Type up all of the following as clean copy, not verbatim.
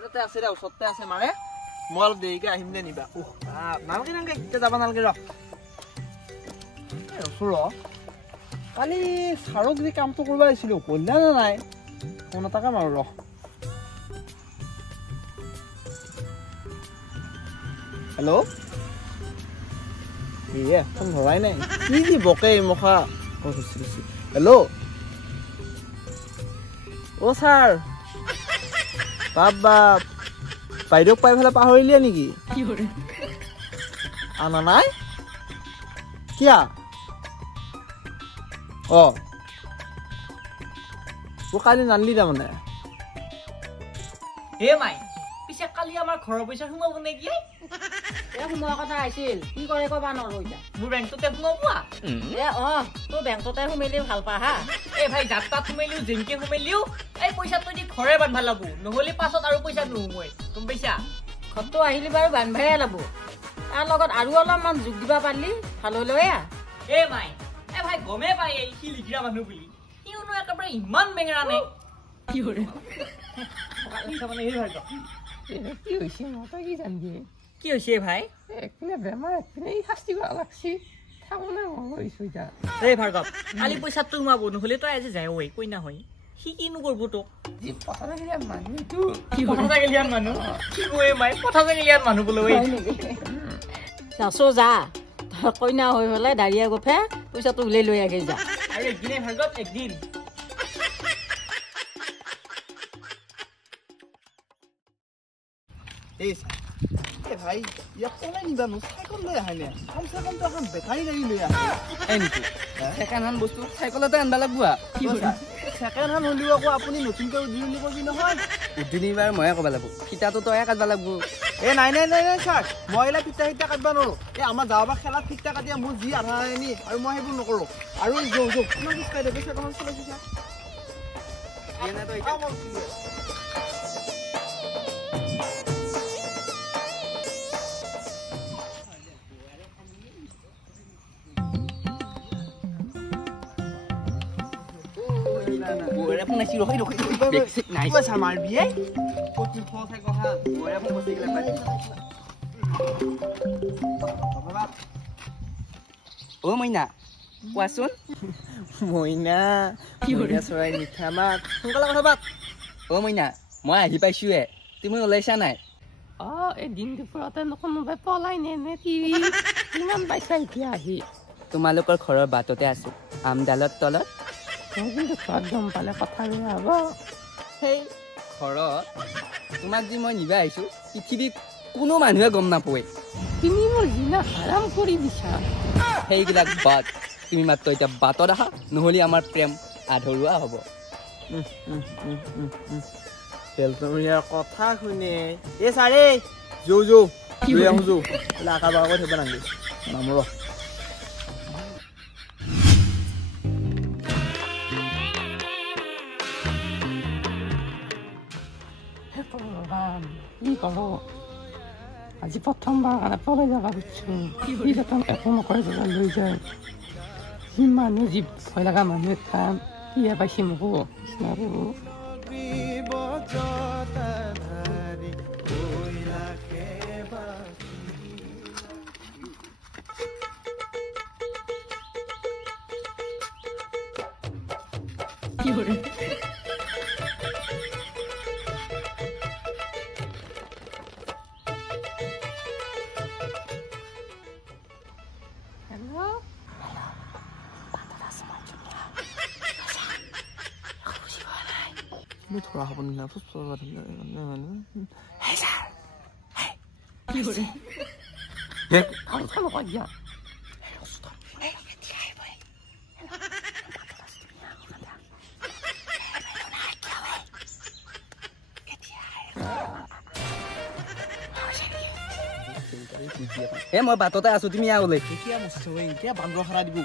সাইডতে আছে ৰে ওচৰতে আছে মানে মই অলপ দেৰিকে আহিম দে নিবা নালকে নালকে এতিয়া যাবা নালকে ৰ ওচৰ কালি ছাৰক যি কামটো কৰিব আহিছিলো কল্যা না নাই ফোন এটা কাম আৰু ৰ হেল্ল' ফোন ধৰাই নাই কি যি বকে মখা হেল্ল' অ' ছাৰ বাপ বাপ বাইদেউক পাই পেলাই পাহৰিলিয়ে নেকি আনা নাই কিয়া অ' কালি নানলি তাৰমানে হে মাই পিছে কালি আমাৰ ঘৰৰ পইচা সোমাব নেকি সোমোৱা কথা আহিছিল কি কৰে কবা নোৱাৰো এতিয়া মোৰ বেংকটোতে সোমাবোৱা তোৰ বেংকতে সোমাইলি ভাল পা হা এই ভাই যাত্ৰাত সোমাইলিও যেনকে সোমাইলিও এই পইচাটো দি ঘৰে বান্ধবা লাগব নহলে পাছত আৰু পইচা নোসোমাই গম পাইছা ঘৰটো আহিলি বাৰু বান্ধবাই লাব তাৰ লগত আৰু অলপমান যোগ দিবা পাৰিলি ভাল হলো এ মাই এই ভাই গমে পাই এই সি লিখিৰা মানুহ বুলি সিওনো একেবাৰে ইমান বেঙেৰা নে কি কৰে কি হৈছে মই কি জানি কি হৈছে ভাই একপিনে বেমাৰ একপিনে শাস্তি কৰা লাগছি থাকোনে মৰিছো এতিয়া এই ভাৰ্গৱ কালি পইচাটো সোমাব নহলে তই আজি যায় ঐ কইনা হয় সি কিনো কৰব তোক মানুহটো কি কথা গেলিয়ান মানুহ কি কয় মাই কথা গেলিয়ান মানুহ বোলে ঐ যাচো যা কইনা হৈ পেলাই দাঁড়িয়ে গোফে পইচাটো উলাই লৈ আগে যা আৰু একদিনে ভাৰ্গৱ একদিন ভাই ইয়াক কলাই নিবা নো চাইকেল লৈ আহে নে কমচে কম তো এখন বেটাৰী গাড়ী লৈ আহে নেকি ছেকেণ্ড হেণ্ড বস্তু চাইকেলতে আনবা লাগব ছেকেণ্ড হেণ্ড হলেও আকৌ আপুনি নতুনকৈ উদ্যোগী কৰিবি নহয় উদ্যোগী বাৰ ময়ে ক'ব লাগিব ফিতাটো তয়ে কাটবা লাগব নাই ছাৰ মই এইবিলাক ফিটা কাটব নোৱাৰো এই আমাৰ গাঁৱৰ পৰা খেলাত ফিটা কাটিয়া মোৰ যি আধা নি আৰু মই সেইবোৰ নকৰো আৰু অ মইনা কোৱাচোন মইনা চৰাই মিঠা মাত সোনকালে কথা পাত অ মইনা মই আহি পাইছোৱে তুমি ওলাইছা নাই এই দিন দুপৰতে কোনোবাই পলাই নে টিভি কিমান পাইছা এতিয়া আহি তোমালোকৰ ঘৰৰ বাটতে আছো আমডালৰ তলত মই কিন্তু ঘৰত গম পালে কথা বেয়া হ'ব সেই ঘৰত তোমাক যি মই নিবা আহিছো পৃথিৱীত কোনো মানুহে গম নাপায় তুমি মোৰ জিনা হাৰাম কৰি দিছা সেইবিলাক বাট তুমি মাত্ৰ এতিয়া বাটত আহা নহ'লে আমাৰ প্ৰেম আধৰুৱা হ'ব কথা শুনে এই ছাৰে যৌ লৈ আহো আশা বাৰ থব নালাগে নামৰ কি ক'ব আজি প্ৰথমবাৰ কাৰণে পলাই যাব খুজিছোঁ কি যাতে একো নকৰে জেগা লৈ যায় যি মানুহ যি ভয় লগা মানুহে খাম কিহে পাইছে মোকো কি কৰে মই ধৰা হ'ব নিলা কি কৰে মই বাটতে আছো তুমি আহলে এতিয়া বান্দৰ খাৰা দিব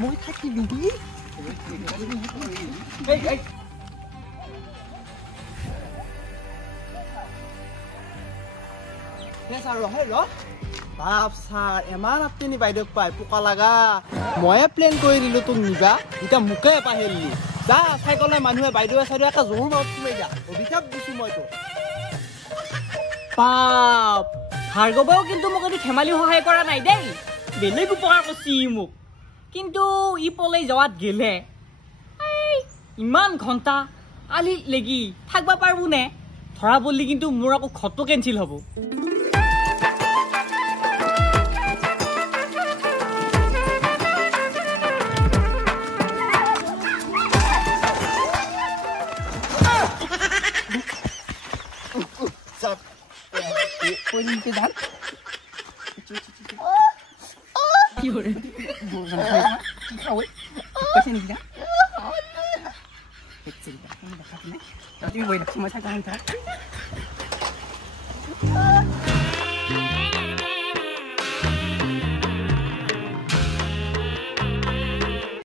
মই থাকিলো ছাৰ ৰহে বাপ ছাৰ এমান আপুনি বাইদেউক পাই পোকা লাগা ময়ে প্লেন কৰি দিলো তোক নিবা এতিয়া মোকে পাহেলি যা চাইকেলৰ মানুহে বাইদেৱে চাইদেউ এটা জোৰ মাত সোমাই যা অভিশাপ দিছো মই তোক বাপ ভাৰ্গৱেও কিন্তু মোক এটি ধেমালি সহায় কৰা নাই দেই বেলেগ উপকাৰ কৰিছে মোক কিন্তু ই পলাই যোৱাত গেলে ইমান ঘণ্টা আলি লাগি থাকবা পাৰবো নে ধৰা বললি কিন্তু মোৰ আকৌ ঘৰটো কেঞ্চেল হ'ব কি কৰে কি খাওঁই কৈছে নেকি না তুমি বহি মই থাকা